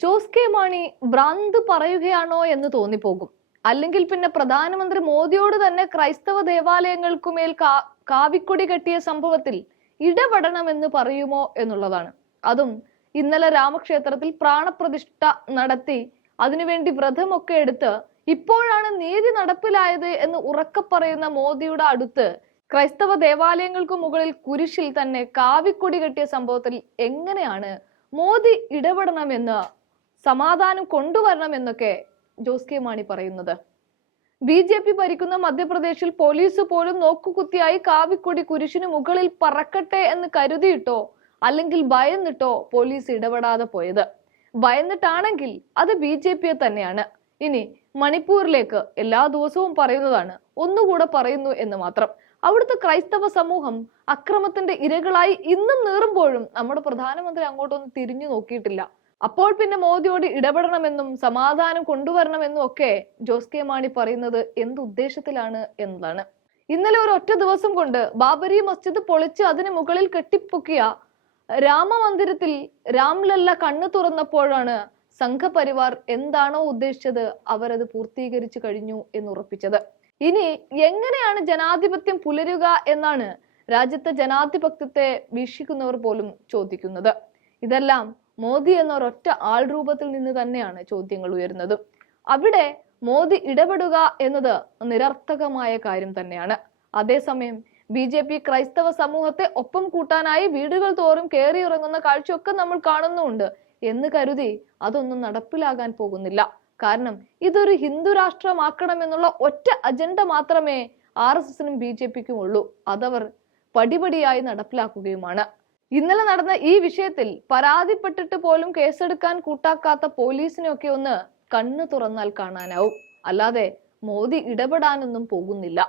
Jose K Mani ഭ്രാന്ത് പറയുകയാണോ എന്ന് തോന്നിപ്പോകും. അല്ലെങ്കിൽ പിന്നെ പ്രധാനമന്ത്രി മോദിയോട് തന്നെ ക്രൈസ്തവ ദേവാലയങ്ങൾക്കുമേൽ കാവിക്കൊടി കെട്ടിയ സംഭവത്തിൽ ഇടപെടണമെന്ന് പറയുമോ എന്നുള്ളതാണ്. അതും ഇന്നലെ രാമക്ഷേത്രത്തിൽ പ്രാണപ്രതിഷ്ഠ നടത്തി അതിനുവേണ്ടി വ്രതമൊക്കെ എടുത്ത് ഇപ്പോഴാണ് നീതി നടപ്പിലായത് എന്ന് ഉറക്കെ പറയുന്ന മോദിയുടെ അടുത്ത് ക്രൈസ്തവ ദേവാലയങ്ങൾക്ക് മുകളിൽ കുരിശിൽ തന്നെ കാവിക്കൊടി കെട്ടിയ സംഭവത്തിൽ എങ്ങനെയാണ് മോദി ഇടപെടണമെന്ന്, സമാധാനം കൊണ്ടുവരണമെന്നൊക്കെ ജോസ് കെ മാണി പറയുന്നത്? BJP ഭരിക്കുന്ന മധ്യപ്രദേശിൽ പോലീസ് പോലും നോക്കുകുത്തിയായി കാവിക്കൊടി കുരിശിന് മുകളിൽ പറക്കട്ടെ എന്ന് കരുതിയിട്ടോ അല്ലെങ്കിൽ ഭയന്നിട്ടോ പോലീസ് ഇടപെടാതെ പോയത്? ഭയന്നിട്ടാണെങ്കിൽ അത് BJP തന്നെയാണ്. ഇനി മണിപ്പൂരിലേക്ക് എല്ലാ ദിവസവും പറയുന്നതാണ്, ഒന്നുകൂടെ പറയുന്നു എന്ന് മാത്രം. അവിടുത്തെ ക്രൈസ്തവ സമൂഹം അക്രമത്തിന്റെ ഇരകളായി ഇന്നും നീറുമ്പോഴും നമ്മുടെ പ്രധാനമന്ത്രി അങ്ങോട്ടൊന്നും തിരിഞ്ഞു നോക്കിയിട്ടില്ല. അപ്പോൾ പിന്നെ മോദിയോട് ഇടപെടണമെന്നും സമാധാനം കൊണ്ടുവരണമെന്നും ഒക്കെ ജോസ് കെ മാണി പറയുന്നത് എന്തുദ്ദേശത്തിലാണ് എന്നതാണ്. ഇന്നലെ ഒരു ഒറ്റ ദിവസം കൊണ്ട് ബാബരി മസ്ജിദ് പൊളിച്ച് അതിന് മുകളിൽ കെട്ടിപ്പൊക്കിയ രാമമന്ദിരത്തിൽ രാംലല്ല കണ്ണു തുറന്നപ്പോഴാണ് സംഘപരിവാർ എന്താണോ ഉദ്ദേശിച്ചത് അവരത് പൂർത്തീകരിച്ചു കഴിഞ്ഞു എന്ന് ഉറപ്പിച്ചത്. ഇനി എങ്ങനെയാണ് ജനാധിപത്യം പുലരുക എന്നാണ് രാജ്യത്തെ ജനാധിപത്യത്തെ വീക്ഷിക്കുന്നവർ പോലും ചോദിക്കുന്നത്. ഇതെല്ലാം മോദി എന്ന ഒരൊറ്റ ആൾ രൂപത്തിൽ നിന്ന് തന്നെയാണ് ചോദ്യങ്ങൾ ഉയരുന്നത്. അവിടെ മോദി ഇടപെടുക എന്നത് നിരർത്ഥകമായ കാര്യം തന്നെയാണ്. അതേസമയം BJP ക്രൈസ്തവ സമൂഹത്തെ ഒപ്പം കൂട്ടാനായി വീടുകൾ തോറും കയറിയിറങ്ങുന്ന കാഴ്ചയൊക്കെ നമ്മൾ കാണുന്നുണ്ട് എന്ന് കരുതി അതൊന്നും നടപ്പിലാകാൻ പോകുന്നില്ല. കാരണം ഇതൊരു ഹിന്ദു രാഷ്ട്രമാക്കണമെന്നുള്ള ഒറ്റ അജണ്ട മാത്രമേ RSSനും BJPക്കും ഉള്ളൂ. അതവർ പടിപടിയായി നടപ്പിലാക്കുകയുമാണ്. ഇന്നലെ നടന്ന ഈ വിഷയത്തിൽ പരാതിപ്പെട്ടിട്ട് പോലും കേസെടുക്കാൻ കൂട്ടാക്കാത്ത പോലീസിനെയൊക്കെ ഒന്ന് കണ്ണു തുറന്നാൽ കാണാനാവും. അല്ലാതെ മോദി ഇടപെടാനൊന്നും പോകുന്നില്ല.